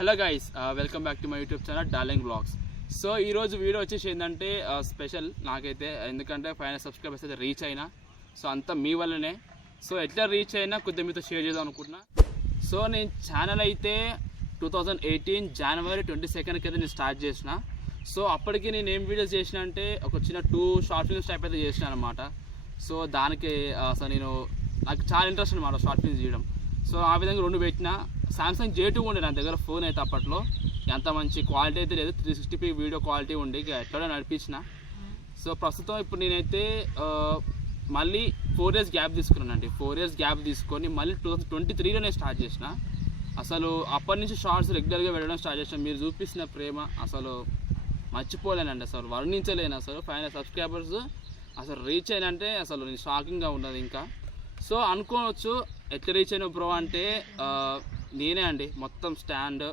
Hello guys, welcome back to my YouTube channel darling blogs. So ఈరోజు video వచ్చేసి ఏంటంటే special నాకైతే, ఎందుకంటే 500 సబ్స్క్రైబర్స్ అయితే రీచ్ అయినా. సో అంతా మీ వల్లనే. సో ఎట్లా రీచ్ అయినా కొద్దిగా మీతో షేర్ చేద్దాం అనుకుంటున్నా. సో నేను ఛానల్ అయితే 2018 జనవరి 22కి అయితే నేను స్టార్ట్ చేసిన. సో అప్పటికి నేను ఏం వీడియోస్ చేసిన అంటే ఒక చిన్న 2 షార్ట్ ఫిల్మ్స్ టైప్ అయితే చేసిన అనమాట. సో దానికి అసలు నాకు చాలా ఇంట్రెస్ట్ అనమాట షార్ట్ ఫిల్మ్స్ చేయడం. సో ఆ విధంగా 2 పెట్టిన. సామ్సంగ్ J2 ఉండే నా దగ్గర ఫోన్ అయితే అప్పట్లో. అంత మంచి క్వాలిటీ అయితే లేదు, 360p వీడియో క్వాలిటీ ఉండి ఇక ఎట్లా నడిపించిన. సో ప్రస్తుతం ఇప్పుడు నేనైతే మళ్ళీ 4 years గ్యాప్ తీసుకున్నానండి. 4 years గ్యాప్ తీసుకొని మళ్ళీ 2023లో నేను స్టార్ట్ చేసిన. అసలు అప్పటి నుంచి షార్ట్స్ రెగ్యులర్గా వెళ్ళడం స్టార్ట్ చేసిన. మీరు చూపిస్తున్న ప్రేమ అసలు మర్చిపోలేనండి, అసలు వర్ణించలేను. అసలు 500 సబ్స్క్రైబర్స్ అసలు రీచ్ అయినంటే అసలు నేను షాకింగ్గా ఉన్నది. ఇంకా సో అనుకోవచ్చు ఎట్లా రీచ్ అయిన బ్రో అంటే నేనే అండి, మొత్తం స్టాండ్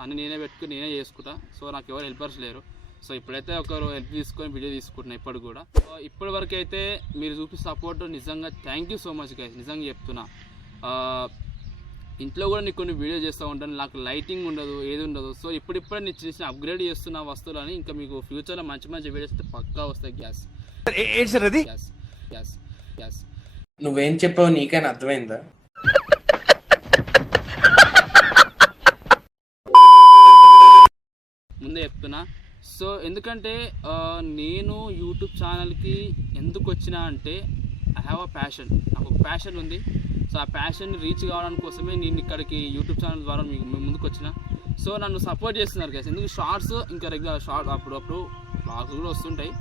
అన్నీ నేనే పెట్టుకుని నేనే చేసుకుంటా. సో నాకు ఎవరు హెల్పర్స్ లేరు. సో ఇప్పుడైతే ఒకరు హెల్ప్ తీసుకొని వీడియో తీసుకుంటున్నా ఇప్పుడు కూడా. సో ఇప్పటి వరకు అయితే మీరు చూపిస్తున్న సపోర్ట్ నిజంగా thank you so much guys, నిజంగా చెప్తున్నా. ఇంట్లో కూడా నీకు కొన్ని వీడియో చేస్తూ ఉంటాను, నాకు లైటింగ్ ఉండదు, ఏది ఉండదు. సో ఇప్పుడిప్పుడే నేను చిన్న అప్గ్రేడ్ చేస్తున్న వస్తువులని ఇంకా మీకు ఫ్యూచర్లో మంచి మంచి వీడియోస్ అయితే పక్కా వస్తాయి. గ్యాస్ గ్యాస్ గ్యాస్ గ్యాస్ నువ్వేం చెప్పావు నీకైనా అర్థమైందా? ముందే చెప్తున్నా. సో ఎందుకంటే నేను యూట్యూబ్ ఛానల్కి ఎందుకు వచ్చినా అంటే ఐ హ్యావ్ అ ప్యాషన్, నాకు ఒక ప్యాషన్ ఉంది. సో ఆ ప్యాషన్ని రీచ్ కావడానికి కోసమే నేను ఇక్కడికి యూట్యూబ్ ఛానల్ ద్వారా మీకు ముందుకు వచ్చిన. సో నన్ను సపోర్ట్ చేస్తున్నారు కదా, ఎందుకు షార్ట్స్ ఇంకా రెగ్యులర్ షార్ట్ అప్పుడప్పుడు బ్లాగ్స్ కూడా వస్తుంటాయి.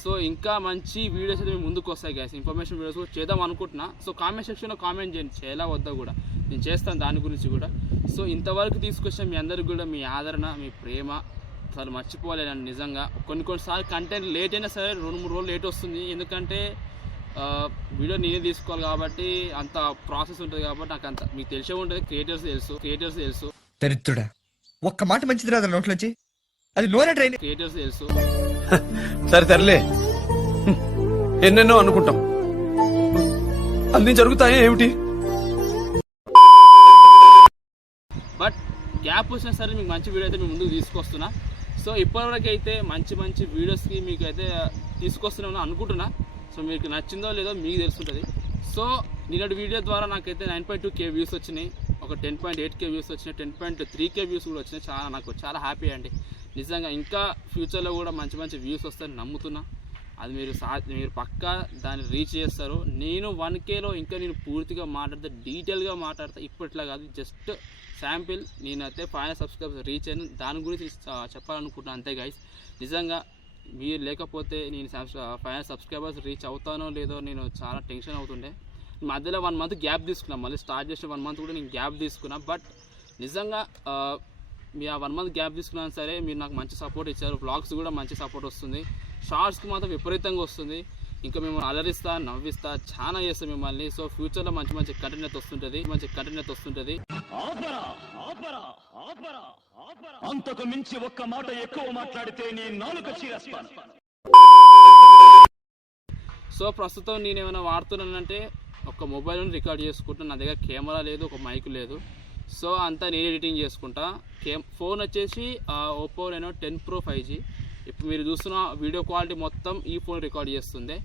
సో ఇంకా మంచి వీడియోస్ అయితే మేము ముందుకు వస్తాయి గ్యాస్, ఇన్ఫర్మేషన్ వీడియోస్ కూడా చేద్దాం అనుకుంటున్నా. సో కామెంట్ సెక్షన్లో కామెంట్ చేయండి, చేయాలా వద్దా కూడా, నేను చేస్తాను దాని గురించి కూడా. సో ఇంతవరకు తీసుకొచ్చిన మీ అందరికి కూడా మీ ఆదరణ, మీ ప్రేమ అసలు మర్చిపోలేనండి నిజంగా. కొన్నిసార్లు కంటెంట్ లేట్ అయినా సరే 2-3 రోజులు లేట్ వస్తుంది, ఎందుకంటే వీడియో నేనే తీసుకోవాలి కాబట్టి అంత ప్రాసెస్ ఉంటుంది కాబట్టి నాకు అంత మీకు తెలిసే ఉంటుంది. క్రియేటర్స్ తెలుసు దరిద్రుడా, ఒక్క మాట మంచిది రాదు నోట్లోంచి, అది నోరే ట్రైన్. క్రియేటర్స్ తెలుసు. సరే ఎన్నెన్నో అనుకుంటాం, అన్ని జరుగుతాయా ఏమిటి? బట్ గ్యాప్ వచ్చినా సరే మీకు మంచి వీడియో అయితే మీ ముందుకు తీసుకొస్తున్నా. సో ఇప్పటివరకు అయితే మంచి వీడియోస్కి మీకు అయితే తీసుకొస్తున్నాను అనుకుంటున్నా. సో మీకు నచ్చిందో లేదో మీకు తెలుసుంటుంది. సో నిన్నటి వీడియో ద్వారా నాకైతే 9.2k వ్యూస్ వచ్చినాయి, ఒక 10.8k వ్యూస్ వచ్చినాయి, 10.3k వ్యూస్ కూడా వచ్చినాయి. నాకు చాలా హ్యాపీ అండి నిజంగా. ఇంకా ఫ్యూచర్లో కూడా మంచి వ్యూస్ వస్తాయని నమ్ముతున్నా. అది మీరు పక్కా దాన్ని రీచ్ చేస్తారు. నేను 1Kలో ఇంకా నేను పూర్తిగా మాట్లాడితే, డీటెయిల్గా మాట్లాడితే, ఇప్పట్లా కాదు, జస్ట్ శాంపిల్. నేనైతే 500 సబ్స్క్రైబర్స్ రీచ్ అయిన దాని గురించి చెప్పాలనుకుంటున్నాను అంతే గైస్. నిజంగా మీరు లేకపోతే నేను 500 సబ్స్క్రైబర్స్ రీచ్ అవుతానో లేదో నేను చాలా టెన్షన్ అవుతుండే. మధ్యలో 1 month గ్యాప్ తీసుకున్నా, మళ్ళీ స్టార్ట్ చేసిన 1 month కూడా నేను గ్యాప్ తీసుకున్నా. బట్ నిజంగా మీ ఆ 1 month గ్యాప్ తీసుకున్నా సరే మీరు నాకు మంచి సపోర్ట్ ఇచ్చారు. వ్లాగ్స్ కూడా మంచి సపోర్ట్ వస్తుంది, షార్ట్స్కి మాత్రం విపరీతంగా వస్తుంది. ఇంకా మేము అలరిస్తా, నవ్విస్తా, చాలా చేస్తాం మిమ్మల్ని. సో ఫ్యూచర్లో మంచి కంటెంట్ అయితే వస్తుంటుంది. అంతకు మించి ఒక్క మాట ఎక్కువ మాట్లాడితే నీ నాలుక చీరేస్తాను. సో ప్రస్తుతం నేను ఏమైనా వాడుతున్నానంటే ఒక మొబైల్ని రికార్డ్ చేసుకుంటున్నా, నా దగ్గర కెమెరా లేదు, ఒక మైక్ లేదు. సో అంతా నేను ఎడిటింగ్ చేసుకుంటా. ఫోన్ వచ్చేసి Oppo Reno 10 Pro 5G. ఇప్పుడు మీరు చూస్తున్న వీడియో క్వాలిటీ మొత్తం ఈ ఫోన్ రికార్డ్ చేస్తుంది,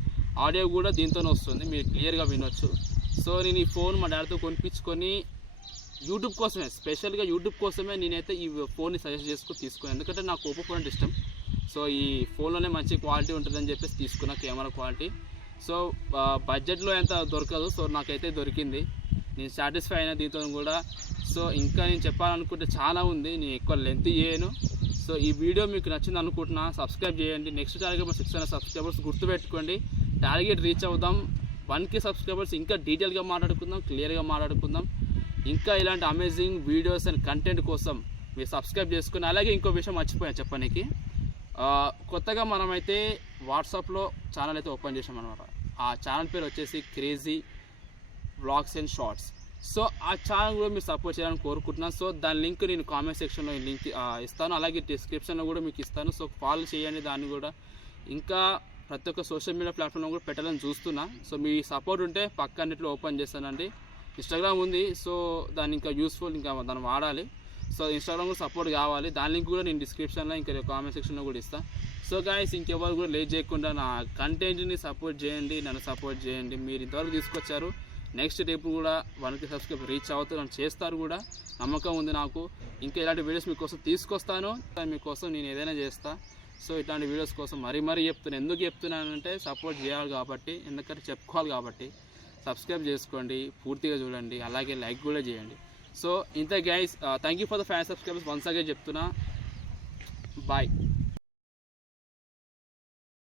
ఆడియో కూడా దీంతోనే వస్తుంది, మీరు క్లియర్గా వినొచ్చు. సో నేను ఈ ఫోన్ మా డాడీతో కొనిపించుకొని యూట్యూబ్ కోసమే, స్పెషల్గా యూట్యూబ్ కోసమే నేనైతే ఈ ఫోన్ని సజెస్ట్ చేసుకుని తీసుకున్నాను. ఎందుకంటే నాకు Oppo ఫోన్ అంటే ఇష్టం. సో ఈ ఫోన్లోనే మంచి క్వాలిటీ ఉంటుందని చెప్పేసి తీసుకున్నా, కెమెరా క్వాలిటీ. సో బడ్జెట్లో ఎంత దొరకదు, సో నాకైతే దొరికింది, నేను సాటిస్ఫై అయినా దీంతో కూడా. సో ఇంకా నేను చెప్పాలనుకుంటే చాలా ఉంది, నేను ఎక్కువ లెంత్ చేయను. సో ఈ వీడియో మీకు నచ్చింది అనుకుంటున్నా, సబ్స్క్రైబ్ చేయండి. నెక్స్ట్ టార్గెట్ 600 సబ్స్క్రైబర్స్ గుర్తుపెట్టుకోండి, టార్గెట్ రీచ్ అవుదాం. 1K సబ్స్క్రైబర్స్ ఇంకా డీటెయిల్గా మాట్లాడుకుందాం, క్లియర్గా మాట్లాడుకుందాం. ఇంకా ఇలాంటి అమేజింగ్ వీడియోస్ అండ్ కంటెంట్ కోసం మీరు సబ్స్క్రైబ్ చేసుకుని. అలాగే ఇంకో విషయం మర్చిపోయాను చెప్పడానికి, కొత్తగా మనమైతే వాట్సాప్లో ఛానల్ అయితే ఓపెన్ చేసామన్నమాట. ఆ ఛానల్ పేరు వచ్చేసి crazy vlogs and shorts. So ఆ ఛానల్ కూడా మీరు సపోర్ట్ చేయాలని కోరుకుంటున్నాను. సో దాని లింక్ నేను కామెంట్ సెక్షన్లో లింక్ ఇస్తాను, అలాగే డిస్క్రిప్షన్లో కూడా మీకు ఇస్తాను. సో ఫాలో చేయండి దాన్ని కూడా. ఇంకా ప్రతి ఒక్క సోషల్ మీడియా ప్లాట్ఫామ్లో కూడా పెట్టాలని చూస్తున్నా. సో మీ సపోర్ట్ ఉంటే పక్క అన్నిట్లో ఓపెన్ చేస్తానండి. ఇన్స్టాగ్రామ్ ఉంది, సో దాన్ని ఇంకా యూస్ఫుల్, ఇంకా దాన్ని వాడాలి. సో ఇన్స్టాగ్రామ్ కూడా సపోర్ట్ కావాలి, దాని లింక్ కూడా నేను డిస్క్రిప్షన్లో ఇంకా కామెంట్ సెక్షన్లో కూడా ఇస్తాను. సో గైస్ ఇంకెవరు కూడా లేట్ చేయకుండా నా కంటెంట్ని సపోర్ట్ చేయండి, నన్ను సపోర్ట్ చేయండి. మీరు ఇంతవరకు తీసుకొచ్చారు, నెక్స్ట్ రేపు కూడా 1K సబ్స్క్రైబ్ రీచ్ అవుతారు, నన్ను చేస్తారు కూడా, నమ్మకం ఉంది నాకు. ఇంకా ఇలాంటి వీడియోస్ మీకోసం తీసుకొస్తాను, మీకోసం నేను ఏదైనా చేస్తా. సో ఇట్లాంటి వీడియోస్ కోసం మరీ చెప్తున్నాను. ఎందుకు చెప్తున్నానంటే సపోర్ట్ చేయాలి కాబట్టి, ఎందుకంటే చెప్పుకోవాలి కాబట్టి. సబ్స్క్రైబ్ చేసుకోండి, పూర్తిగా చూడండి, అలాగే లైక్ కూడా చేయండి. సో ఇంత guys, thank you for the fan subscribers once again చెప్తున్నా. బాయ్.